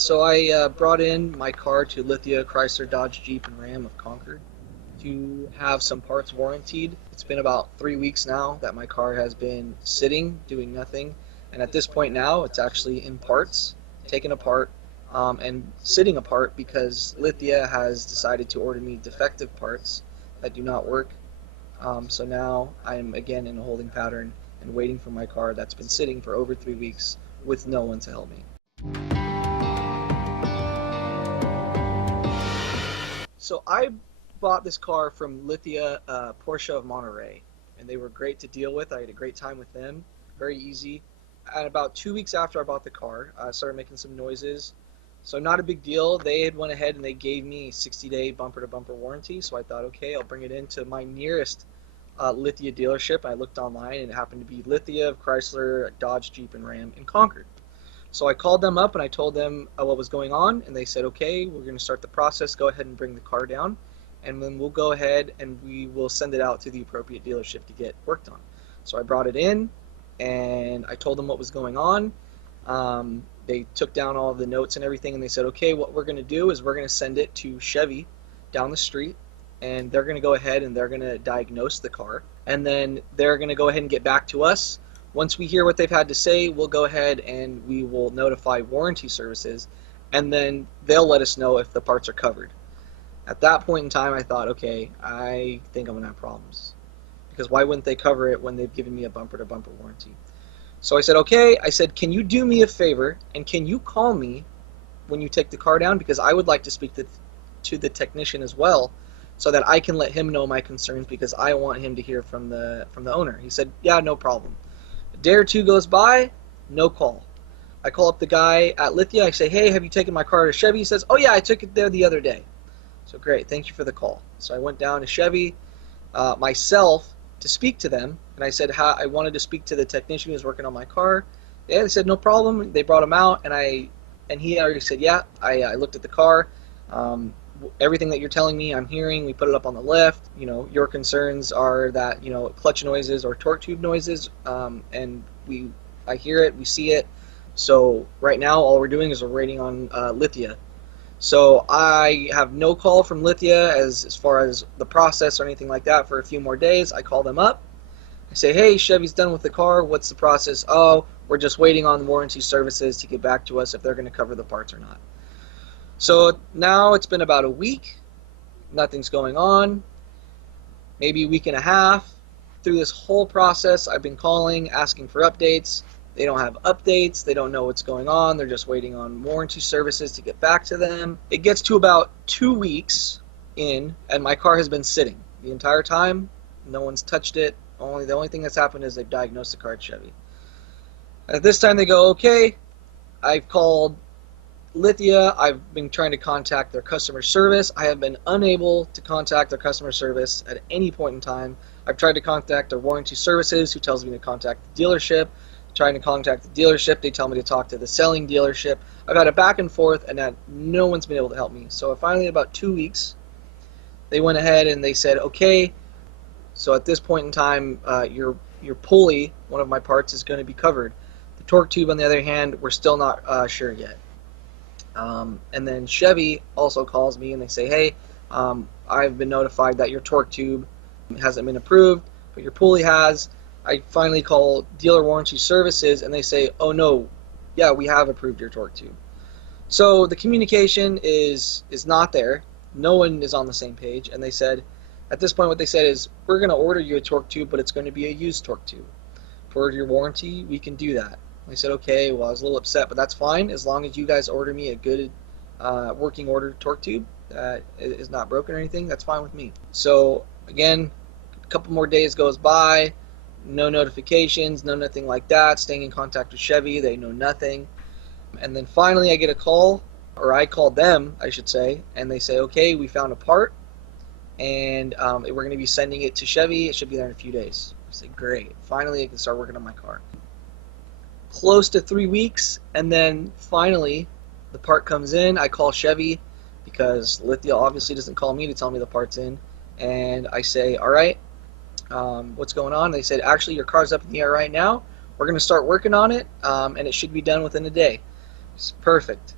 So I brought in my car to Lithia, Chrysler, Dodge, Jeep, and Ram of Concord to have some parts warrantied. It's been about 3 weeks now that my car has been sitting, doing nothing, and at this point now it's actually in parts, taken apart, and sitting apart because Lithia has decided to order me defective parts that do not work. So now I'm again in a holding pattern and waiting for my car that's been sitting for over 3 weeks with no one to help me. So I bought this car from Lithia Porsche of Monterey, and they were great to deal with. I had a great time with them, very easy. And about 2 weeks after I bought the car, I started making some noises. So not a big deal. They had went ahead and they gave me a 60-day bumper-to-bumper warranty. So I thought, okay, I'll bring it into my nearest Lithia dealership. I looked online, and it happened to be Lithia, Chrysler, Dodge, Jeep, and Ram in Concord. So I called them up and I told them what was going on, and they said, okay, we're going to start the process. Go ahead and bring the car down, and then we'll go ahead and we will send it out to the appropriate dealership to get worked on. So I brought it in, and I told them what was going on. They took down all of the notes and everything, and they said, okay, what we're going to do is we're going to send it to Chevy down the street, and they're going to go ahead and they're going to diagnose the car, and then they're going to go ahead and get back to us. Once we hear what they've had to say, we'll go ahead and we will notify warranty services, and then they'll let us know if the parts are covered. At that point in time, I thought, okay, I think I'm going to have problems. Because why wouldn't they cover it when they've given me a bumper-to-bumper warranty? So I said, okay, I said, can you do me a favor, and can you call me when you take the car down? Because I would like to speak to the technician as well, so that I can let him know my concerns, because I want him to hear from the owner. He said, yeah, no problem. A day or two goes by, no call. I call up the guy at Lithia. I say, hey, have you taken my car to Chevy? He says, oh yeah, I took it there the other day. So great, thank you for the call. So I went down to Chevy myself to speak to them, and I said I wanted to speak to the technician who was working on my car. Yeah, they said no problem. They brought him out, and he already said, yeah, I looked at the car. Everything that you're telling me, I'm hearing. We put it up on the lift. Your concerns are that clutch noises or torque tube noises, and I hear it, we see it. So right now, all we're doing is we're waiting on Lithia. So I have no call from Lithia as far as the process or anything like that for a few more days. I call them up. I say, hey, Chevy's done with the car. What's the process? Oh, we're just waiting on warranty services to get back to us if they're going to cover the parts or not. So now it's been about a week. Nothing's going on. Maybe a week and a half. Through this whole process, I've been calling, asking for updates. They don't have updates. They don't know what's going on. They're just waiting on warranty services to get back to them. It gets to about 2 weeks in, and my car has been sitting the entire time. No one's touched it. The only thing that's happened is they've diagnosed the car at Chevy. At this time, they go, okay, I've called Lithia. I've been trying to contact their customer service. I have been unable to contact their customer service at any point in time. I've tried to contact their warranty services, who tells me to contact the dealership. Trying to contact the dealership, they tell me to talk to the selling dealership. I've had a back and forth, and no one's been able to help me. So finally, about 2 weeks, they went ahead and they said, okay, so at this point in time, your pulley, one of my parts, is going to be covered. The torque tube, on the other hand, we're still not sure yet. And then Chevy also calls me and they say, hey, I've been notified that your torque tube hasn't been approved, but your pulley has. I finally call dealer warranty services, and they say, oh no, yeah, we have approved your torque tube. So the communication is not there. No one is on the same page, and they said, at this point what they said is, we're going to order you a torque tube, but it's going to be a used torque tube. For your warranty, we can do that. I said, okay, well, I was a little upset, but that's fine, as long as you guys order me a good working order torque tube that is not broken or anything, that's fine with me. So again, a couple more days goes by. No notifications, no nothing like that. Staying in contact with Chevy, they know nothing. And then finally I get a call, or I called them, I should say, and they say, okay, we found a part, and we're going to be sending it to Chevy. It should be there in a few days. I say, great. Finally I can start working on my car. Close to 3 weeks, and then finally the part comes in. I call Chevy, because Lithia obviously doesn't call me to tell me the part's in, and I say, all right, what's going on? They said, actually, your car's up in the air right now. We're going to start working on it, and it should be done within a day. It's perfect.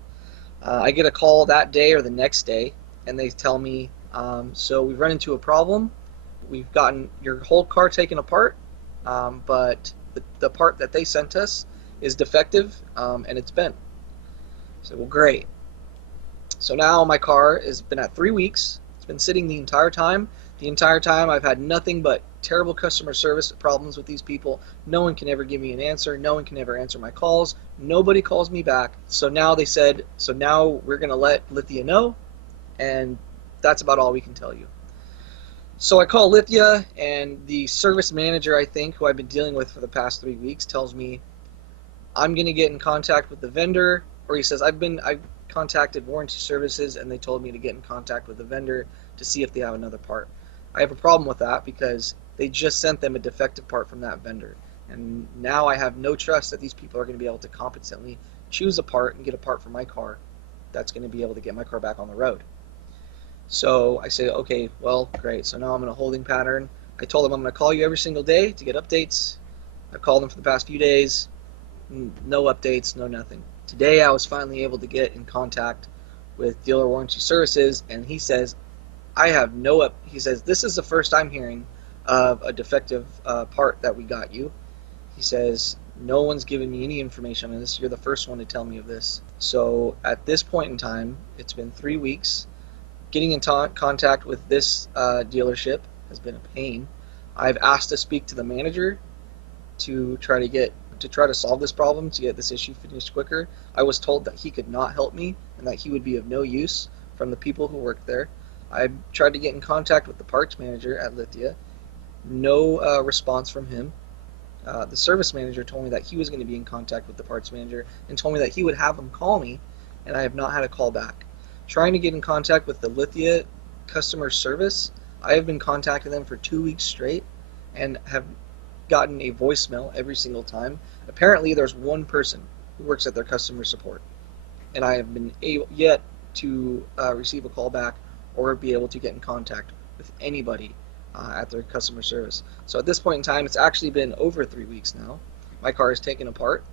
I get a call that day or the next day, and they tell me, so we've run into a problem. We've gotten your whole car taken apart, but the part that they sent us is defective, and it's bent. So, well, great. So now my car has been at 3 weeks. It's been sitting the entire time. The entire time I've had nothing but terrible customer service problems with these people. No one can ever give me an answer. No one can ever answer my calls. Nobody calls me back. So now they said, so now we're going to let Lithia know, and that's about all we can tell you. So I call Lithia, and the service manager, I think, who I've been dealing with for the past 3 weeks, tells me I'm going to get in contact with the vendor, or he says, I've contacted warranty services, and they told me to get in contact with the vendor to see if they have another part. I have a problem with that because they just sent them a defective part from that vendor, and now I have no trust that these people are going to be able to competently choose a part and get a part for my car that's going to be able to get my car back on the road. So I say, okay, well, great. So now I'm in a holding pattern. I told them I'm going to call you every single day to get updates. I've called them for the past few days. No updates, no nothing. Today I was finally able to get in contact with Dealer Warranty Services, and he says, he says, this is the first I'm hearing of a defective part that we got you. He says, no one's given me any information on this. You're the first one to tell me of this. So at this point in time, it's been 3 weeks. Getting in contact with this dealership has been a pain. I've asked to speak to the manager to try to solve this problem, to get this issue finished quicker. I was told that he could not help me and that he would be of no use from the people who work there. I tried to get in contact with the parts manager at Lithia. No response from him. The service manager told me that he was going to be in contact with the parts manager and told me that he would have him call me, and I have not had a call back. Trying to get in contact with the Lithia customer service, I have been contacting them for 2 weeks straight and have gotten a voicemail every single time. Apparently there's one person who works at their customer support, and I have been yet to receive a call back or be able to get in contact with anybody at their customer service. So at this point in time, it's actually been over 3 weeks now. My car is taken apart.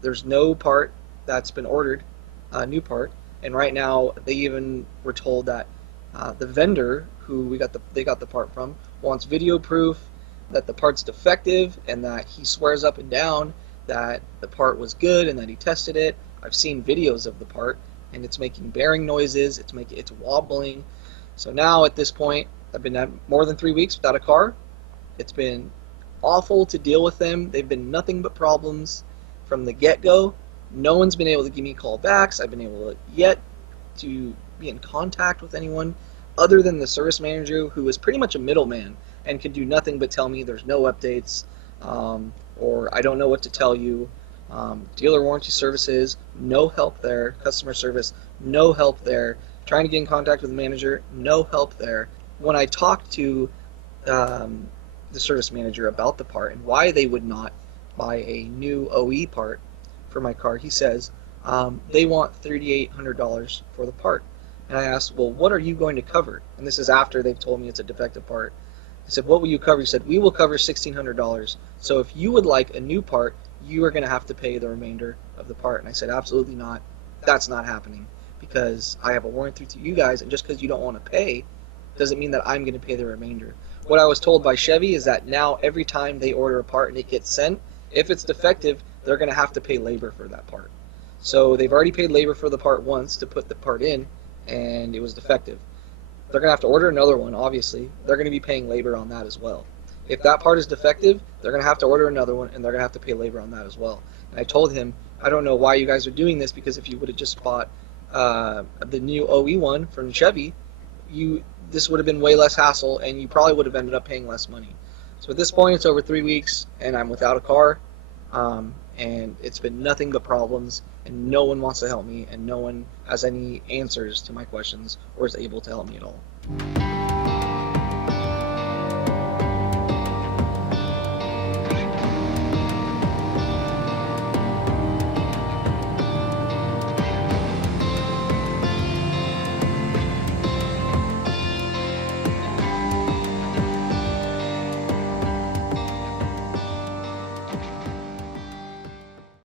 There's no part that's been ordered, a new part, and right now they even were told that the vendor who they got the part from wants video proof that the part's defective, and that he swears up and down that the part was good and that he tested it. I've seen videos of the part, and it's making bearing noises, it's wobbling. So now at this point, I've been at more than 3 weeks without a car. It's been awful to deal with them. They've been nothing but problems from the get-go. No one's been able to give me callbacks. I've been able to be in contact with anyone other than the service manager, who is pretty much a middleman and can do nothing but tell me there's no updates, or I don't know what to tell you. Dealer warranty services, no help there. Customer service, no help there. Trying to get in contact with the manager, no help there. When I talked to the service manager about the part and why they would not buy a new OE part for my car, he says they want $3,800 for the part. And I asked, well, what are you going to cover? And this is after they've told me it's a defective part. I said, what will you cover? He said, we will cover $1,600. So if you would like a new part, you are going to have to pay the remainder of the part. And I said, absolutely not. That's not happening, because I have a warranty to you guys, and just because you don't want to pay doesn't mean that I'm going to pay the remainder. What I was told by Chevy is that now every time they order a part and it gets sent, if it's defective, they're going to have to pay labor for that part. So they've already paid labor for the part once to put the part in, and it was defective. They're going to have to order another one, obviously. They're going to be paying labor on that as well. If that part is defective, they're going to have to order another one, and they're going to have to pay labor on that as well. And I told him, I don't know why you guys are doing this, because if you would have just bought the new OE one from Chevy, this would have been way less hassle, and you probably would have ended up paying less money. So at this point, it's over 3 weeks, and I'm without a car, and it's been nothing but problems, and no one wants to help me, and no one has any answers to my questions or is able to help me at all.